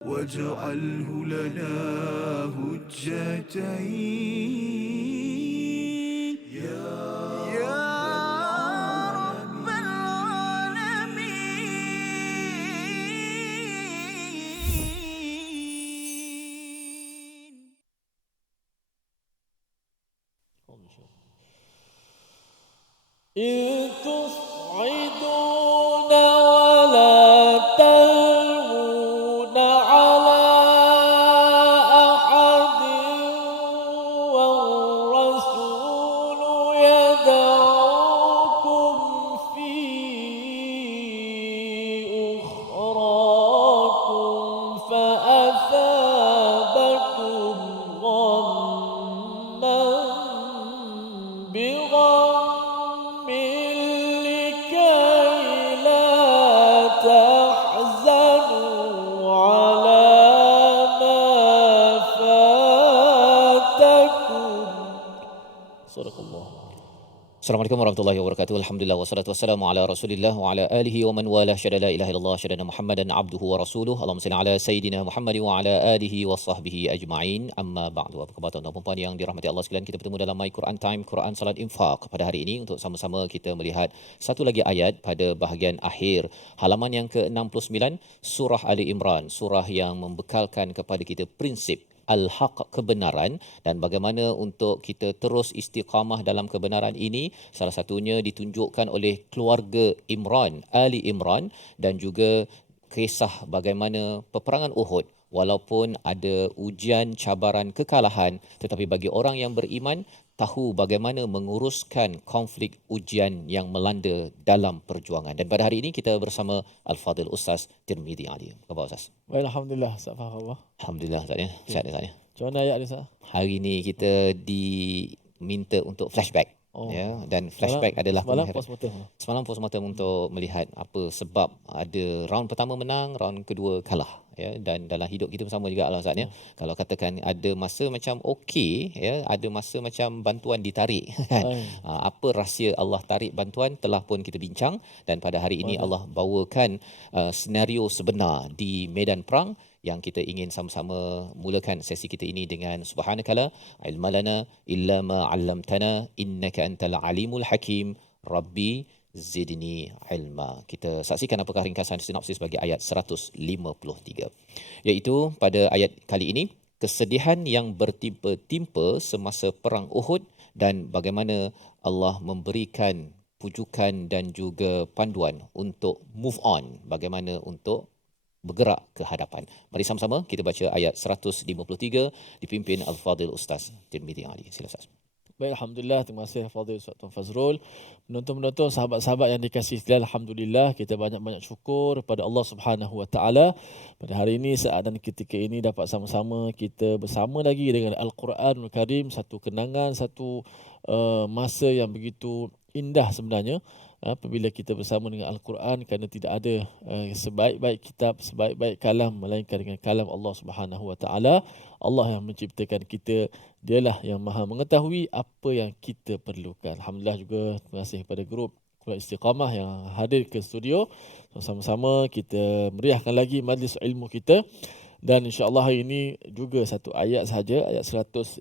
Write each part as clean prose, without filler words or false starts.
واجعله لنا هجتين يا رب العالمين. إذ تصعدون ولا تلوون على أحد والرسول يدعوكم في أخراكم فأثابكم غما بغم لكي لا تحزنوا على ما فاتكم. صدق الله. Assalamualaikum warahmatullahi wabarakatuh. Alhamdulillah wassalatu wassalamu ala Rasulillah wa ala alihi wa man wala syada la ilaha illallah syada Muhammadan abduhu wa rasuluh. Allahumma salli ala sayidina Muhammad wa ala alihi wa sahbihi ajma'in. Amma ba'du. Apa khabar tuan-tuan dan puan yang dirahmati Allah sekalian? Kita bertemu dalam My Quran Time, Quran Salat Infaq pada hari ini untuk sama-sama kita melihat satu lagi ayat pada bahagian akhir halaman yang ke-69 surah Ali Imran, surah yang membekalkan kepada kita prinsip al-haq, kebenaran, dan bagaimana untuk kita terus istiqamah dalam kebenaran ini. Salah satunya ditunjukkan oleh keluarga Imran, Ali Imran, dan juga kisah bagaimana peperangan Uhud. Walaupun ada ujian, cabaran, kekalahan, tetapi bagi orang yang beriman tahu bagaimana menguruskan konflik ujian yang melanda dalam perjuangan. Dan pada hari ini kita bersama Al-Fadhil Ustaz Tirmizi Ali. Apa khabar Ustaz? Baik, Alhamdulillah. Ustaz faham. Alhamdulillah Ustaz ya. Sihat Ustaz ya. Macam mana ayat ni, Ustaz? Hari ini kita diminta untuk flashback. Ya, dan flashback adalah semalam pengakhiran. postmortem. Semalam postmortem untuk melihat apa sebab ada round pertama menang, round kedua kalah. Ya, dan dalam hidup kita bersama juga Allah Ustaz ya. Kalau katakan ada masa macam okey ya, ada masa macam bantuan ditarik kan. Apa rahsia Allah tarik bantuan telah pun kita bincang, dan pada hari ini Allah bawakan senario sebenar di medan perang yang kita ingin sama-sama mulakan sesi kita ini dengan subhanakala ilmalana illa ma 'allamtana innaka antal alimul hakim rabbi zidni ilma. Kita saksikan apakah ringkasan sinopsis bagi ayat 153, iaitu pada ayat kali ini kesedihan yang bertimpa-timpa semasa perang Uhud dan bagaimana Allah memberikan pujukan dan juga panduan untuk move on, bagaimana untuk bergerak ke hadapan. Mari sama-sama kita baca ayat 153 dipimpin Al-Fadhil Ustaz Tirmizi Ali. Sila Ustaz. Baik, Alhamdulillah. Terima kasih Fadhil Ustaz Tuan Fazrul. Penonton-penonton, sahabat-sahabat yang dikasihi sekalian, Alhamdulillah kita banyak-banyak syukur kepada Allah Subhanahu Wa Taala. Pada hari ini, saat dan ketika ini dapat sama-sama kita bersama lagi dengan Al-Quranul Karim, satu kenangan, satu masa yang begitu indah sebenarnya apabila kita bersama dengan Al-Quran, kerana tidak ada sebaik-baik kitab, sebaik-baik kalam melainkan dengan kalam Allah Subhanahu Wa Taala. Allah yang menciptakan kita, dialah yang maha mengetahui apa yang kita perlukan. Alhamdulillah juga terima kasih kepada grup Kuliah Istiqamah yang hadir ke studio. Sama-sama kita meriahkan lagi majlis ilmu kita. Dan insya-Allah hari ini juga satu ayat sahaja, ayat 153,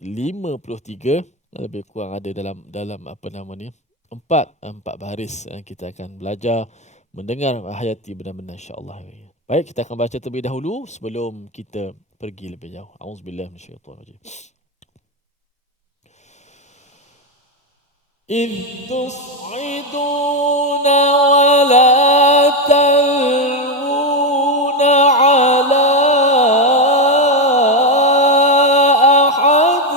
lebih kurang ada dalam apa nama ni, empat baris kita akan belajar mendengar hayati benar-benar insya-Allah. Baik, kita akan baca terlebih dahulu sebelum kita pergi lebih jauh. Auzubillahi minasyaitanir rajim. إذ تصعدون ولا تلوون على أحد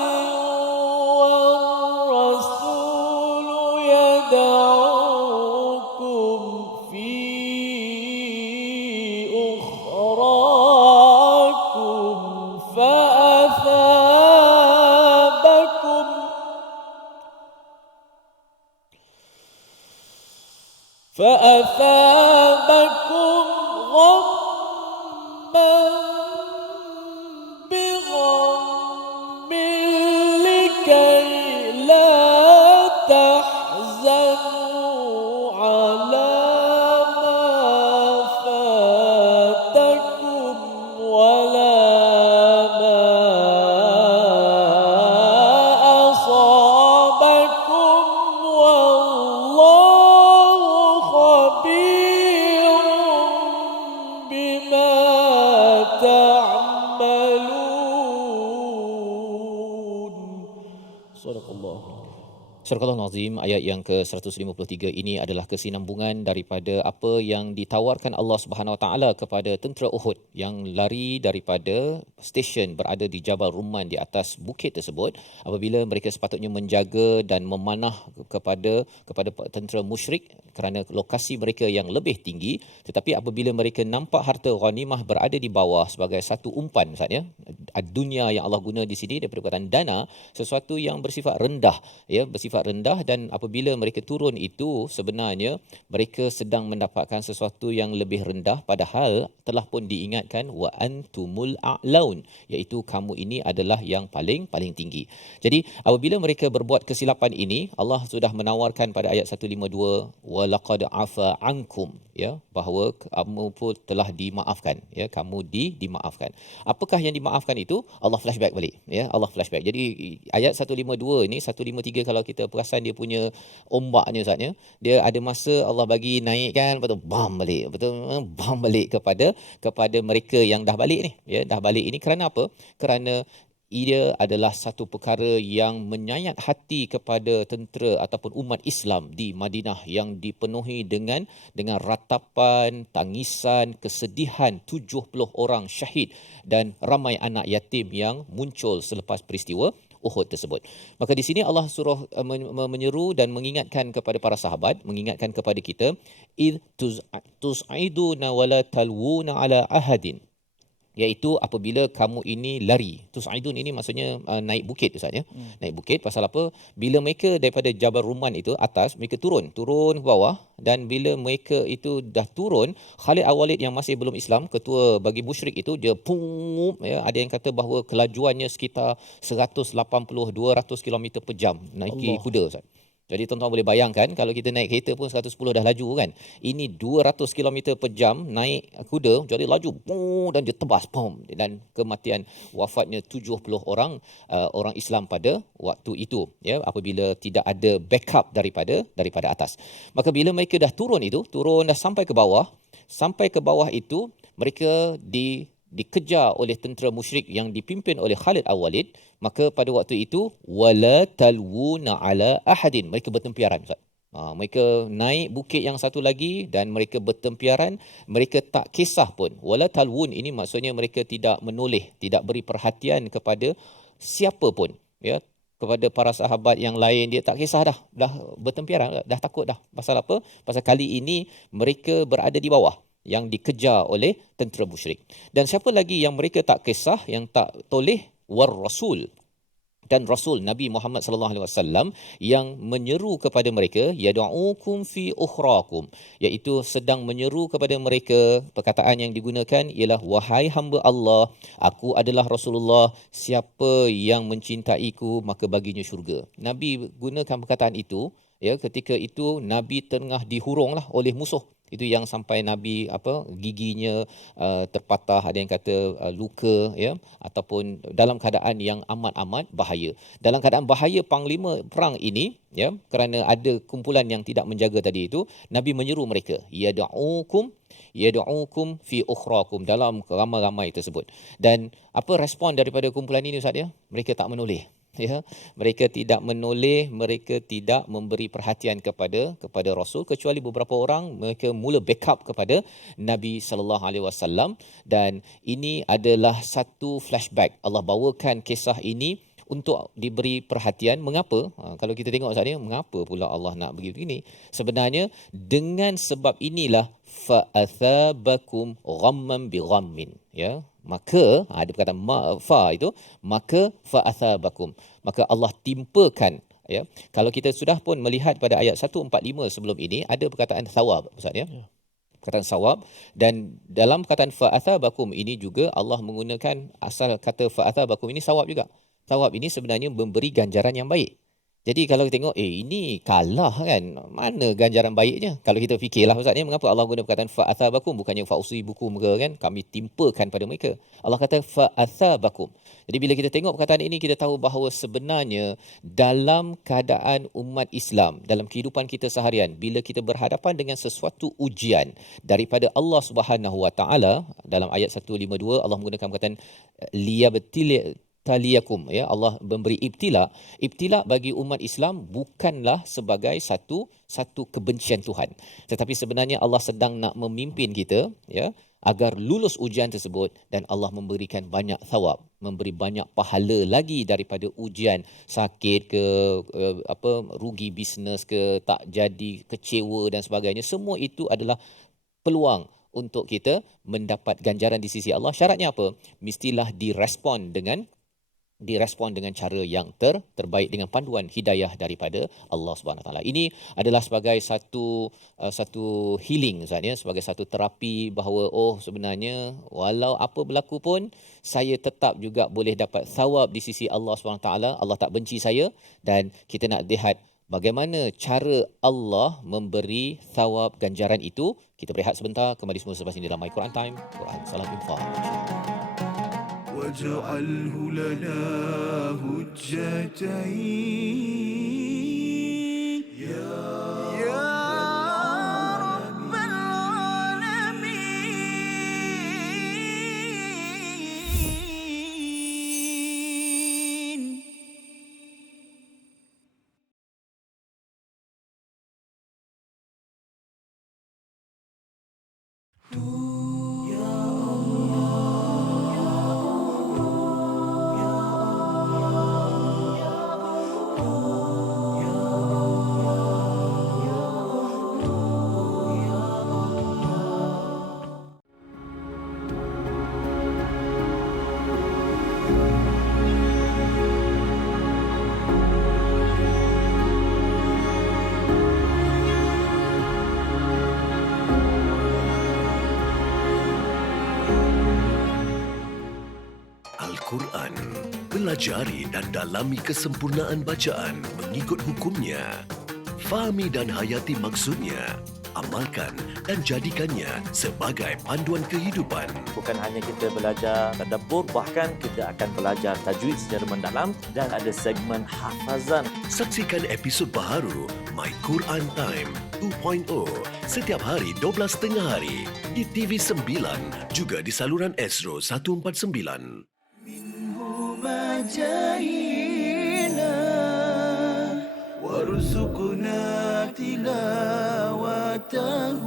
والرسول يدعوكم في أخراكم فأثابكم غما بغم لكي لا تحزنوا على ما فاتكم ولا يعملون. صدق الله. Surah Al-Nazim ayat yang ke-153 ini adalah kesinambungan daripada apa yang ditawarkan Allah Subhanahu Wa Taala kepada tentera Uhud yang lari daripada stesen berada di Jabal Rumman di atas bukit tersebut apabila mereka sepatutnya menjaga dan memanah kepada tentera musyrik kerana lokasi mereka yang lebih tinggi, tetapi apabila mereka nampak harta ghanimah berada di bawah sebagai satu umpan maksudnya dunia yang Allah guna di sini daripada perkataan dana, sesuatu yang bersifat rendah, ya, bersifat rendah, dan apabila mereka turun itu sebenarnya mereka sedang mendapatkan sesuatu yang lebih rendah, padahal telah pun diingatkan wa antumul a'laun, iaitu kamu ini adalah yang paling tinggi. Jadi apabila mereka berbuat kesilapan ini, Allah sudah menawarkan pada ayat 152 wa laqad afa ankum, ya, bahawa kamu pun telah dimaafkan, ya, kamu dimaafkan. Apakah yang dimaafkan itu? Allah flashback balik, ya, Allah flashback. Jadi ayat 152 ini, 153 kalau kita perasan dia punya ombaknya Ustaz, ya. Dia ada masa Allah bagi naik kan, lepas tu bam balik, bam balik kepada mereka yang dah balik ni, ya, dah balik ini kerana apa? Kerana ia adalah satu perkara yang menyayat hati kepada tentera ataupun umat Islam di Madinah yang dipenuhi dengan ratapan, tangisan, kesedihan 70 orang syahid dan ramai anak yatim yang muncul selepas peristiwa Uhud tersebut. Maka di sini Allah suruh menyeru dan mengingatkan kepada para sahabat, mengingatkan kepada kita, id tus'iduna wala talwuna ala ahadin, iaitu apabila kamu ini lari. Tus'idun ini maksudnya naik bukit Ustaz, ya. Naik bukit pasal apa? Bila mereka daripada Jabal Rumman itu atas, mereka turun ke bawah, dan bila mereka itu dah turun, Khalid Al-Walid yang masih belum Islam, ketua bagi musyrik itu, dia ya, ada yang kata bahawa kelajuannya sekitar 180-200 km per jam naiki kuda Ustaz. Jadi tuan-tuan boleh bayangkan kalau kita naik kereta pun 110 dah laju kan. Ini 200 km per jam naik kuda, jadi laju dan dia tebas dan kematian, wafatnya 70 orang Islam pada waktu itu, ya, apabila tidak ada backup daripada atas. Maka bila mereka dah turun dah sampai ke bawah itu mereka dikejar oleh tentera musyrik yang dipimpin oleh Khalid Al-Walid. Maka pada waktu itu wala talwuna ala ahadin, mereka bertempiaran Ustaz. Mereka naik bukit yang satu lagi dan mereka bertempiaran, mereka tak kisah pun. Wala talwun ini maksudnya mereka tidak menoleh, tidak beri perhatian kepada siapa pun, ya. Kepada para sahabat yang lain dia tak kisah dah bertempiaran, dah takut dah. Pasal apa? Pasal kali ini mereka berada di bawah yang dikejar oleh tentera musyrik. Dan siapa lagi yang mereka tak kisah, yang tak toleh? War Rasul, dan Rasul Nabi Muhammad sallallahu alaihi wasallam yang menyeru kepada mereka, yad'ukum fi ukhrakum, iaitu sedang menyeru kepada mereka. Perkataan yang digunakan ialah wahai hamba Allah, aku adalah Rasulullah, siapa yang mencintaiku maka baginya syurga. Nabi gunakan perkataan itu, ya, ketika itu Nabi tengah dihurunglah oleh musuh. Itu yang sampai Nabi giginya terpatah, ada yang kata luka, ya, ataupun dalam keadaan yang amat bahaya. Dalam keadaan bahaya panglima perang ini, ya, kerana ada kumpulan yang tidak menjaga tadi itu, Nabi menyeru mereka, yad'ukum fi ukhrakum, dalam ramai-ramai tersebut. Dan apa respon daripada kumpulan ini Ustaz, ya? Mereka tak menoleh. Ya, mereka tidak menoleh, mereka tidak memberi perhatian kepada Rasul, kecuali beberapa orang mereka mula backup kepada Nabi sallallahu alaihi wasallam. Dan ini adalah satu flashback. Allah bawakan kisah ini untuk diberi perhatian. Mengapa? Kalau kita tengok saat ini, mengapa pula Allah nak begini? Sebenarnya dengan sebab inilah fa'athabakum ghamman bi ghammin, ya. Maka ada perkataan fa itu, maka fa'athabakum, maka Allah timpakan, ya. Kalau kita sudah pun melihat pada ayat 145 sebelum ini ada perkataan thawab Ustaz, ya. Perkataan sawab, dan dalam perkataan fa'athabakum ini juga Allah menggunakan asal kata fa'athabakum ini sawab juga. Sawab ini sebenarnya memberi ganjaran yang baik. Jadi kalau kita tengok, ini kalah kan, mana ganjaran baiknya? Kalau kita fikirlah Ustaz ni, mengapa Allah guna perkataan fa'athabakum, bukannya fa'usibukum ke kan, kami timpakan pada mereka. Allah kata fa'athabakum. Jadi bila kita tengok perkataan ini, kita tahu bahawa sebenarnya dalam keadaan umat Islam, dalam kehidupan kita seharian, bila kita berhadapan dengan sesuatu ujian daripada Allah Subhanahu Wa Taala, dalam ayat 152 Allah menggunakan perkataan taliyakum, ya, Allah memberi ibtila. Ibtila bagi umat Islam bukanlah sebagai satu kebencian Tuhan, tetapi sebenarnya Allah sedang nak memimpin kita, ya, agar lulus ujian tersebut, dan Allah memberikan banyak thawab, memberi banyak pahala lagi daripada ujian sakit ke, rugi bisnes ke, tak jadi, kecewa dan sebagainya. Semua itu adalah peluang untuk kita mendapat ganjaran di sisi Allah. Syaratnya apa? Mestilah direspon dengan cara yang terbaik, dengan panduan hidayah daripada Allah Subhanahu Taala. Ini adalah sebagai satu healing Ustaz, ya, sebagai satu terapi bahawa sebenarnya walau apa berlaku pun saya tetap juga boleh dapat thawab di sisi Allah Subhanahu Taala. Allah tak benci saya, dan kita nak lihat bagaimana cara Allah memberi thawab ganjaran itu. Kita berehat sebentar, kembali semua selepas ini dalam My Quran Time, Quran Salam Infak. واجعله لنا هجتين يا رب العالمين. Al-Quran. Pelajari dan dalami kesempurnaan bacaan mengikut hukumnya. Fahami dan hayati maksudnya. Amalkan dan jadikannya sebagai panduan kehidupan. Bukan hanya kita belajar tadabbur, bahkan kita akan belajar tajwid secara mendalam dan ada segmen hafazan. Saksikan episod baharu My Quran Time 2.0 setiap hari 12.30 hari di TV9, juga di saluran Astro 149. مجاهينا وارزقنا تلاوته.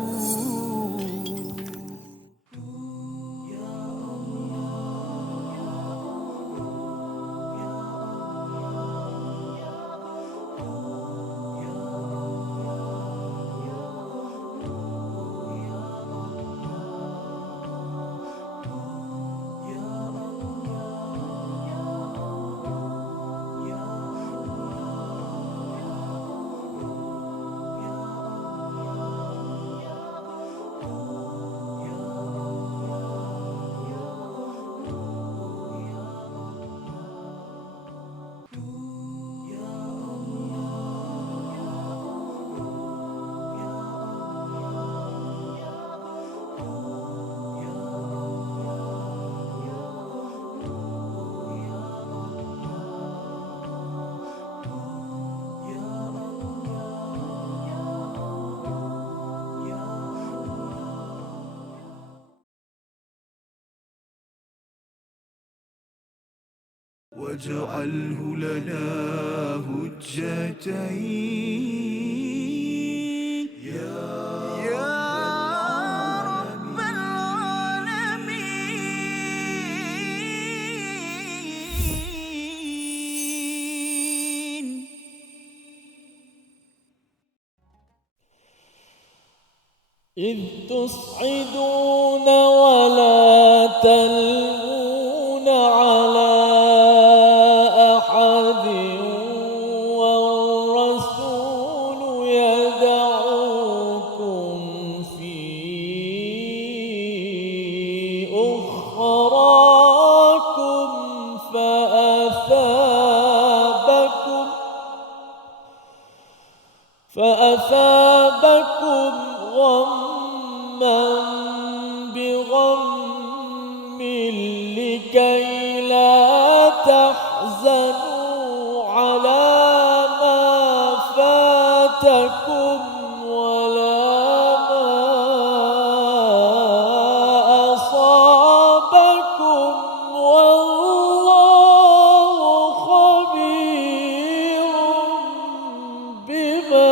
واجعله لنا هجتين يا رب العالمين. إذ تصعدون ولا تلوون على أحد والرسول يدعوكم في أخراكم فأثابكم فأثابكم غما بغم لكي لا تحزنوا على ما فاتكم ولا ما أصابكم والله خبير بما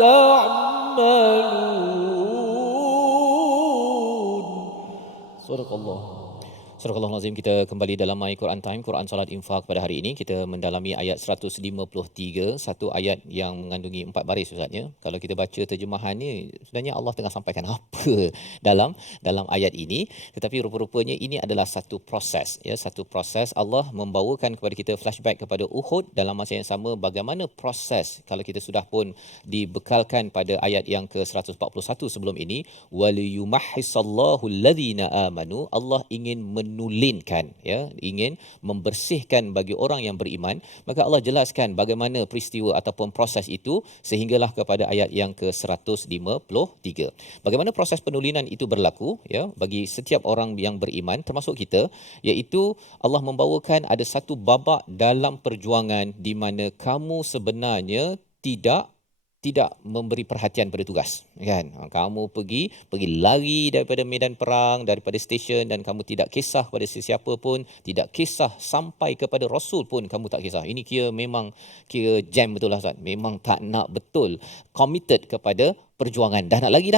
تعملون. صدق الله. Surah Al-Azim, kita kembali dalam My Quran Time, Quran Salat Infak pada hari ini. Kita mendalami ayat 153, satu ayat yang mengandungi 4 baris Ustaznya. Kalau kita baca terjemahan ni, sebenarnya Allah tengah sampaikan apa dalam ayat ini. Tetapi rupa-rupanya ini adalah satu proses. Ya, satu proses Allah membawakan kepada kita flashback kepada Uhud dalam masa yang sama bagaimana proses kalau kita sudah pun dibekalkan pada ayat yang ke-141 sebelum ini. Waliyumahhisallahu alladhina amanu. Allah ingin menulingkan, ya, ingin membersihkan bagi orang yang beriman. Maka Allah jelaskan bagaimana peristiwa ataupun proses itu sehinggalah kepada ayat yang ke-153. Bagaimana proses penulinan itu berlaku, ya, bagi setiap orang yang beriman termasuk kita, iaitu Allah membawakan ada satu babak dalam perjuangan di mana kamu sebenarnya tidak memberi perhatian pada tugas, kan? Kamu pergi lari daripada medan perang, daripada stesen, dan kamu tidak kisah pada sesiapa pun, tidak kisah sampai kepada Rasul pun kamu tak kisah. Ini memang jam betul lah Ustaz. Memang tak nak betul committed kepada perjuangan. Dah nak lagi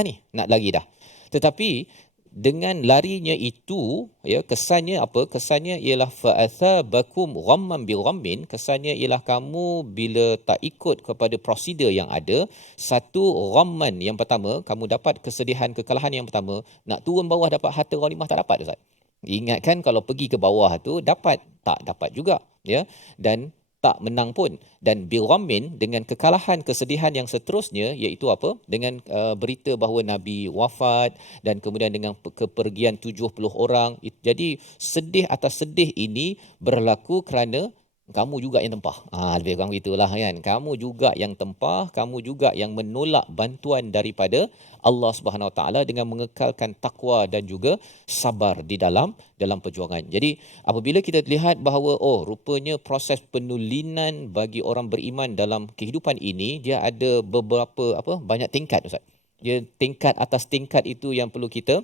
dah. Tetapi dengan larinya itu, ya, kesannya apa? Kesannya ialah fa'athabakum ghamman bi ghammin. Kesannya ialah kamu bila tak ikut kepada prosedur yang ada, satu ghamman yang pertama, kamu dapat kesedihan, kekalahan yang pertama, nak turun bawah dapat harta ghanimah tak dapat Ustaz. Ingatkan kalau pergi ke bawah tu dapat, tak dapat juga, ya, dan tak menang pun. Dan bilghammin, dengan kekalahan, kesedihan yang seterusnya, iaitu apa? Dengan berita bahawa Nabi wafat dan kemudian dengan kepergian 70 orang. Jadi sedih atas sedih ini berlaku kerana kamu juga yang tempah. Lebih kurang gitulah, kan. Kamu juga yang tempah, kamu juga yang menolak bantuan daripada Allah Subhanahu Wa Taala dengan mengekalkan takwa dan juga sabar di dalam perjuangan. Jadi apabila kita lihat bahawa rupanya proses penulinan bagi orang beriman dalam kehidupan ini, dia ada beberapa banyak tingkat Ustaz. Dia tingkat atas tingkat itu yang perlu kita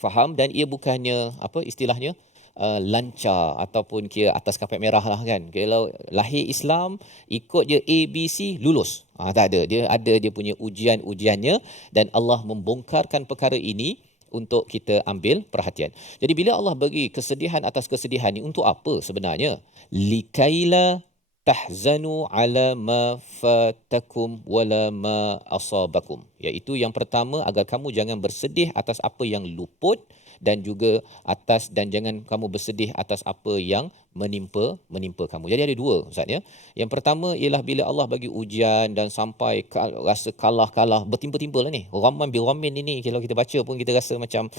faham, dan ia bukannya istilahnya lancar ataupun kira atas kapet merah lah, kan. Kalau lahir Islam ikut je A, B, C, lulus. Tak ada. Dia ada dia punya ujian-ujiannya, dan Allah membongkarkan perkara ini untuk kita ambil perhatian. Jadi bila Allah bagi kesedihan atas kesedihan ni, untuk apa sebenarnya? Likaila tahzanu ala ma fatakum wala ma asabakum. Iaitu yang pertama, agar kamu jangan bersedih atas apa yang luput, dan juga dan jangan kamu bersedih atas apa yang menimpa kamu. Jadi ada dua Ustaz, ya. Yang pertama ialah bila Allah bagi ujian dan sampai rasa kalah bertimpa-timpa lah ni. Ghamman bi ghammin ini, kalau kita baca pun kita rasa macam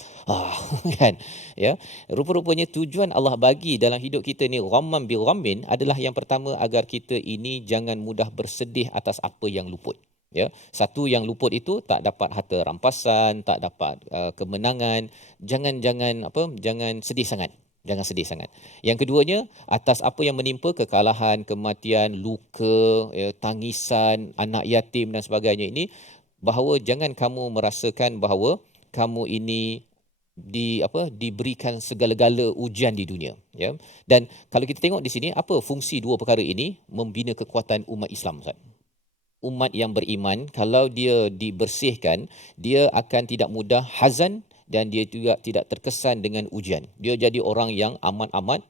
kan, ya. Rupa-rupanya tujuan Allah bagi dalam hidup kita ni ghamman bi ghammin adalah yang pertama, agar kita ini jangan mudah bersedih atas apa yang luput. Ya, satu yang luput itu tak dapat harta rampasan, tak dapat kemenangan, jangan sedih sangat. Jangan sedih sangat. Yang keduanya, atas apa yang menimpa, kekalahan, kematian, luka, tangisan, anak yatim dan sebagainya ini, bahawa jangan kamu merasakan bahawa kamu ini diberikan segala-gala ujian di dunia, ya. Dan kalau kita tengok di sini, apa fungsi dua perkara ini? Membina kekuatan umat Islam, Ustaz. Umat yang beriman, kalau dia dibersihkan, dia akan tidak mudah hazan, dan dia juga tidak terkesan dengan ujian. Dia jadi orang yang amat-amat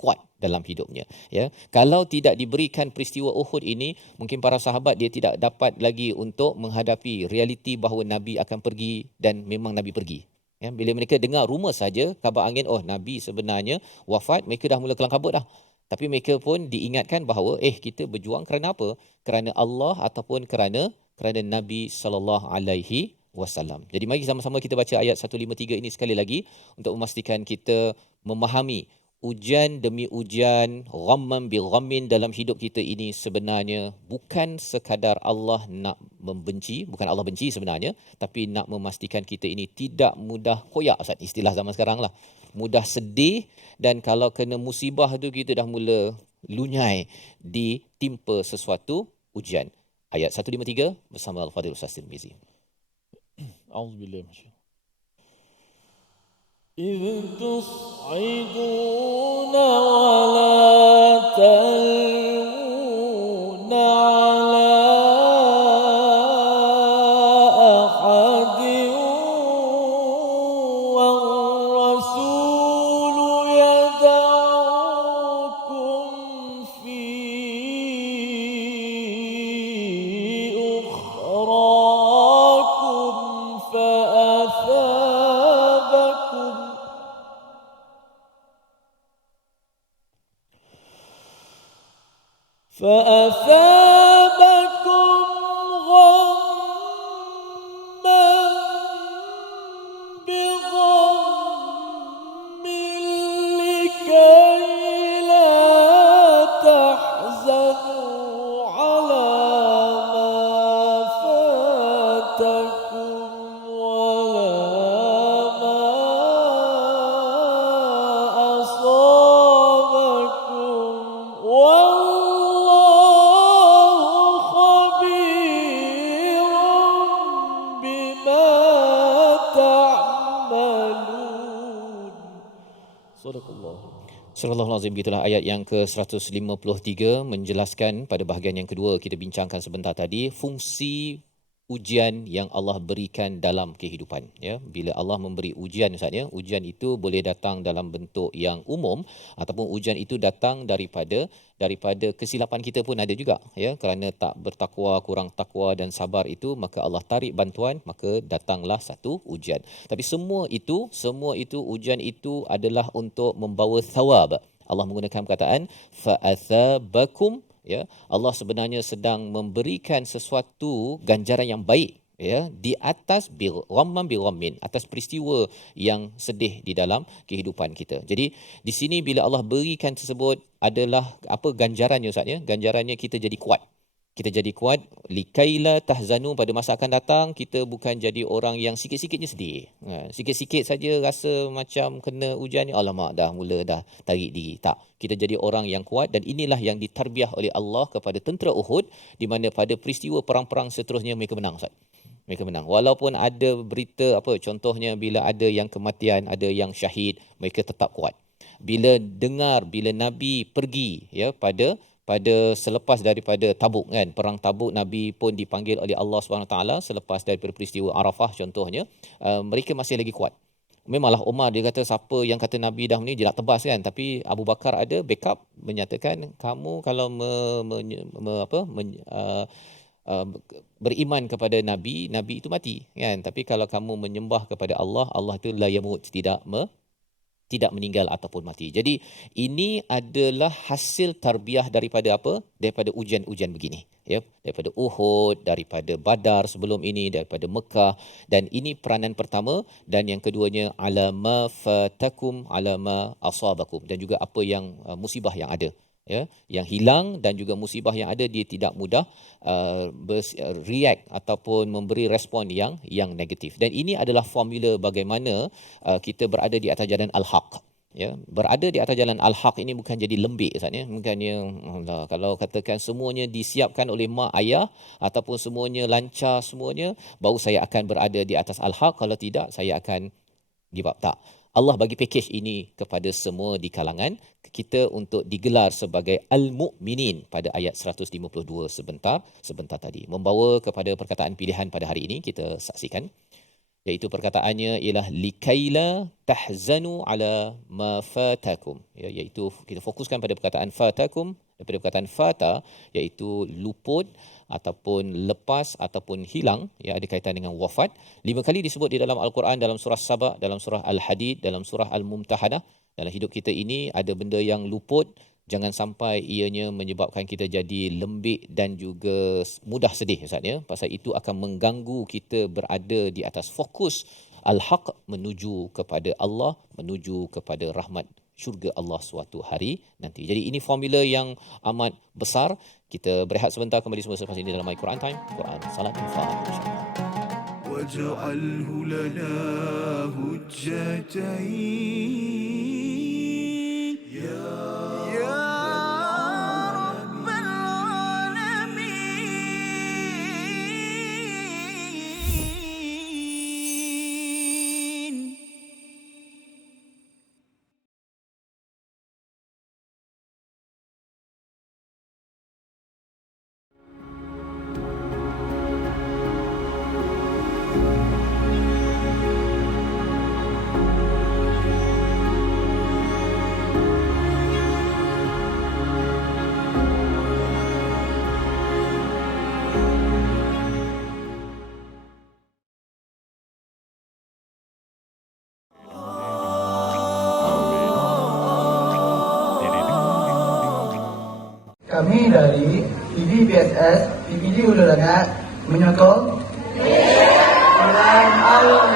kuat dalam hidupnya, ya. Kalau tidak diberikan peristiwa Uhud ini, mungkin para sahabat dia tidak dapat lagi untuk menghadapi realiti bahawa Nabi akan pergi, dan memang Nabi pergi. Ya, bila mereka dengar rumor saja, kabar angin, Nabi sebenarnya wafat, mereka dah mula kelang kabut dah. Tapi mereka pun diingatkan bahawa kita berjuang kerana apa? Kerana Allah ataupun kerana Nabi sallallahu alaihi wasallam. Jadi mari sama-sama kita baca ayat 153 ini sekali lagi untuk memastikan kita memahami ujian demi ujian, ghamman bi ghammin dalam hidup kita ini sebenarnya bukan sekadar Allah nak membenci, bukan Allah benci sebenarnya, tapi nak memastikan kita ini tidak mudah koyak, Ustaz, istilah zaman sekarang lah. Mudah sedih, dan kalau kena musibah tu kita dah mula lunyai ditimpa sesuatu ujian. Ayat 153 bersama Al-Fadhil Ustaz Tirmizi. A'udzubillah minasyaitanir إذ تصعدون ولا تلوون على أحد والرسول يدعوكم في أخراكم فأثابكم غما بغم لكي لا تحزنوا على ما فاتكم ولا ما أصابكم والله خبير بما تعملون. صدق الله. Surah Al-Azim, gitulah ayat yang ke-153 menjelaskan pada bahagian yang kedua kita bincangkan sebentar tadi fungsi ujian yang Allah berikan dalam kehidupan, ya. Bila Allah memberi ujian, Ustaz, ya, ujian itu boleh datang dalam bentuk yang umum ataupun ujian itu datang daripada kesilapan kita pun ada juga, ya. Kerana tak bertakwa, kurang takwa dan sabar itu, maka Allah tarik bantuan, maka datanglah satu ujian. Tapi semua itu ujian itu adalah untuk membawa thawab. Allah menggunakan perkataan fa'athabakum, ya. Allah sebenarnya sedang memberikan sesuatu ganjaran yang baik, ya, di atas ghamman bi ghammin, atas peristiwa yang sedih di dalam kehidupan kita. Jadi di sini bila Allah berikan tersebut adalah apa ganjarannya, Ustaz, ya? Ganjarannya kita jadi kuat. Kita jadi kuat, likaila tahzanu, pada masa akan datang kita bukan jadi orang yang sikit-sikitnya sedih. Sikit-sikit saja rasa macam kena ujian ni, alamak dah mula dah tarik diri. Tak, kita jadi orang yang kuat, dan inilah yang ditarbiah oleh Allah kepada tentera Uhud, di mana pada peristiwa perang-perang seterusnya mereka menang, Ustaz. Mereka menang. Walaupun ada berita contohnya bila ada yang kematian, ada yang syahid, mereka tetap kuat. Bila Nabi pergi, ya, pada selepas daripada Tabuk, kan, perang Tabuk, Nabi pun dipanggil oleh Allah SWT selepas daripada peristiwa Arafah contohnya, mereka masih lagi kuat. Memanglah Umar dia kata siapa yang kata Nabi dah ni dia nak tebas, kan, tapi Abu Bakar ada backup menyatakan kamu kalau beriman kepada Nabi itu mati, kan, tapi kalau kamu menyembah kepada Allah itu la yamut, tidak meninggal ataupun mati. Jadi ini adalah hasil tarbiyah daripada apa? Daripada ujian-ujian begini, ya, daripada Uhud, daripada Badar sebelum ini, daripada Mekah, dan ini peranan pertama. Dan yang keduanya alama fatakum alama asabakum, dan juga apa yang musibah yang ada, ya, yang hilang, dan juga musibah yang ada, dia tidak mudah react ataupun memberi respon yang negatif. Dan ini adalah formula bagaimana kita berada di atas jalan al-haq, ya. Berada di atas jalan al-haq ini bukan jadi lembik, Ustaz, ya. Bukannya kalau katakan semuanya disiapkan oleh mak ayah ataupun semuanya lancar semuanya, baru saya akan berada di atas al-haq, kalau tidak saya akan give up. Tak. Allah bagi package ini kepada semua di kalangan kita untuk digelar sebagai al-mu'minin pada ayat 152 sebentar tadi. Membawa kepada perkataan pilihan pada hari ini, kita saksikan, iaitu perkataannya ialah likaila tahzanu ala ma fatakum, ya, iaitu kita fokuskan pada perkataan fatakum daripada perkataan fata, iaitu luput ataupun lepas ataupun hilang, ya, ada kaitan dengan wafat. 5 kali disebut di dalam Al-Quran, dalam surah Saba, dalam surah Al-Hadid, dalam surah Al-Mumtahanah. Dalam hidup kita ini ada benda yang luput, jangan sampai ianya menyebabkan kita jadi lembik dan juga mudah sedih, Ustaz, ya. Pasal itu akan mengganggu kita berada di atas fokus al-haq, menuju kepada Allah, menuju kepada rahmat syurga Allah suatu hari nanti. Jadi ini formula yang amat besar. Kita berehat sebentar, kembali semua selepas ini dalam My Quran Time, Quran Salat Infaq, insya-Allah. واجعله لنا هجتين يا رب العالمين. Kami dari PBPSS PPD Hulu Langat menyokong bulan Allah.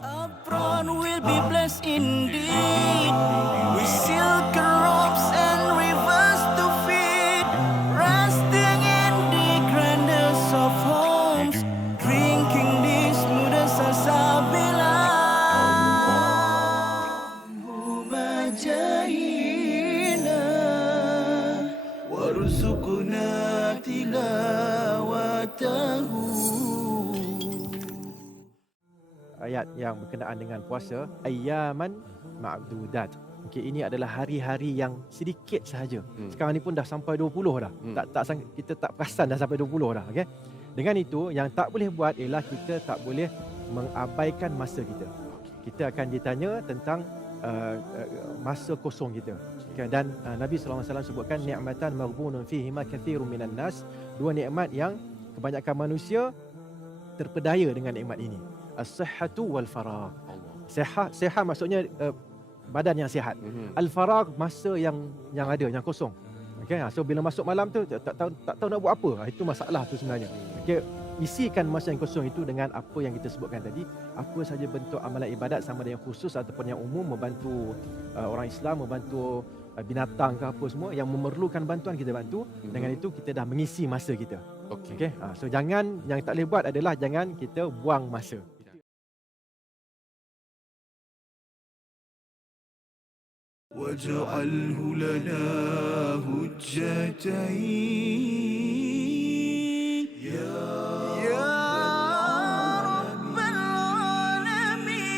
Apron will be blessed indeed with silk robes and rivers to feed, resting in the grandest of homes, drinking the smoothest salsabila. Humajahina warzuqna tilawatahu. Ayat yang berkenaan dengan puasa, ayyaman ma'dudat. Okey, ini adalah hari-hari yang sedikit sahaja. Sekarang ni pun dah sampai 20 dah. Kita tak perasan dah sampai 20 dah, okey. Dengan itu yang tak boleh buat ialah kita tak boleh mengabaikan masa kita. Kita akan ditanya tentang masa kosong kita. Okay, dan Nabi SAW sebutkan ni'matan maghbunun fihima kathirun minan nas, dua nikmat yang kebanyakan manusia terpedaya dengan nikmat ini. As-sihhatu wal faragh. Sihat maksudnya badan yang sihat. Al-faragh masa yang ada, yang kosong. Okey, so bila masuk malam tu tak tahu nak buat apa. Itu masalah tu sebenarnya. Okey, isikan masa yang kosong itu dengan apa yang kita sebutkan tadi, apa saja bentuk amalan ibadat, sama ada yang khusus ataupun yang umum, membantu orang Islam, membantu binatang ke apa semua yang memerlukan bantuan, kita bantu. Dengan itu kita dah mengisi masa kita. Okey. So jangan, yang tak boleh buat adalah jangan kita buang masa. واجعله لنا هجتين يا رب العالمين.